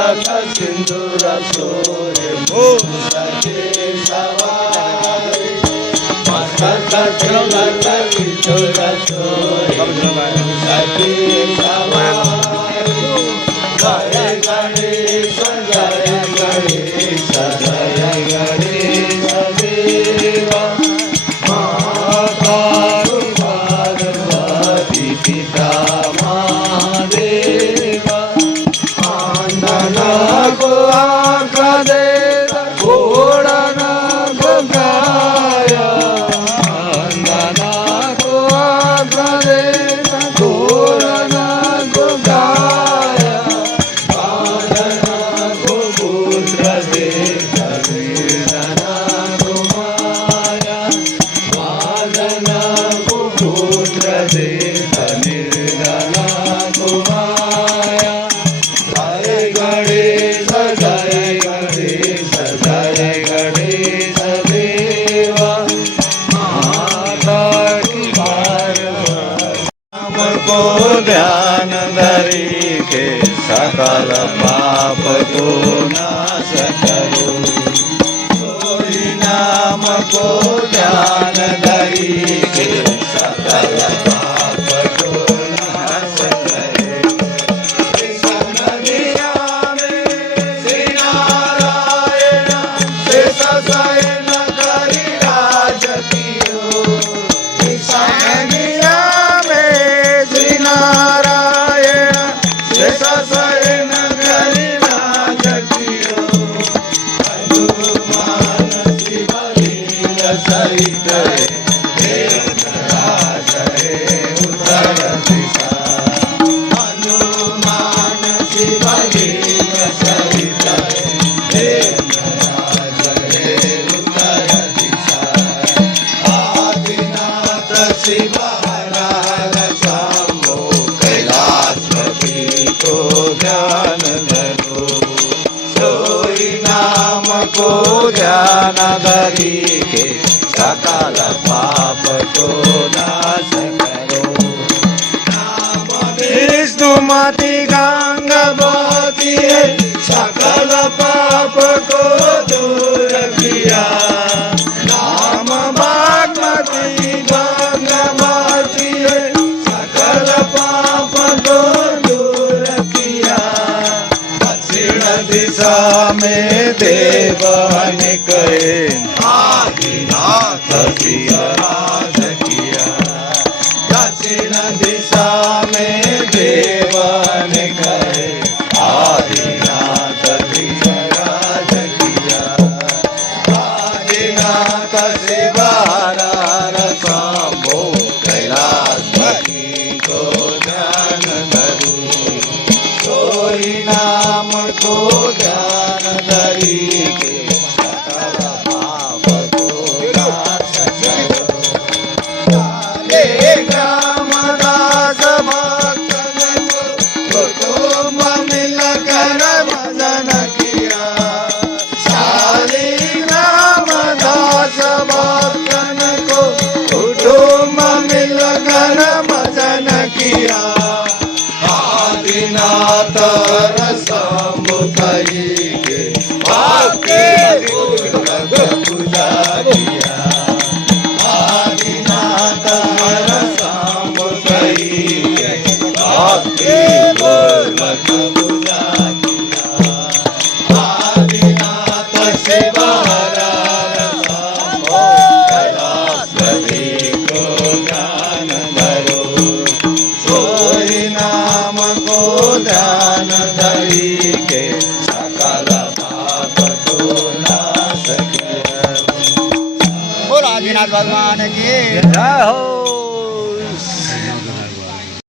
सिंदूरा सोरे मुसके सवारी मस्तका तिलका सिंदूरा सोरे मुसके सवारी जय गणेश जय गणेश जय गणेश देवा माता पार्वती पिता महादेवा को आका दे घोड़ा ना गाया नंदना को आका दे घोड़ा ना गाया पालना को पुत्र दे नंदना को माया पालना को पुत्र दे नंदना को माया गणेश जय गणेश जय गणेश देवा माता की नाम को ध्यान धरी के सकल पाप को नाश करो कोई नाम को ध्यान धरी के सकल पाप को नाश करे को ध्यान धरी के सकल पाप को नाश करो नाम विष्णुमती गंगा बहती है सकल पाप को दूर किया नाम बागमती गंगा बहती है सकल पाप को दूर किया दक्षिण दिशा में देवन कहे आदिनाथ राज किया दक्षिण दिशा में देवन कहे आदिनाथ राज किया आदिनाथ शिवारार शंभो कैलाशपति को ध्यान धरू कोई नाम को ध्यान धरी के सकल पाप को नाश करो काले ग्राम दास भक्तन को कुटुंब मिलकर भजन किया शाली ग्राम दास भक्तन को कुटुंब मिलकर भजन किया आदिनाथ रसम कही के भगवान की जय हो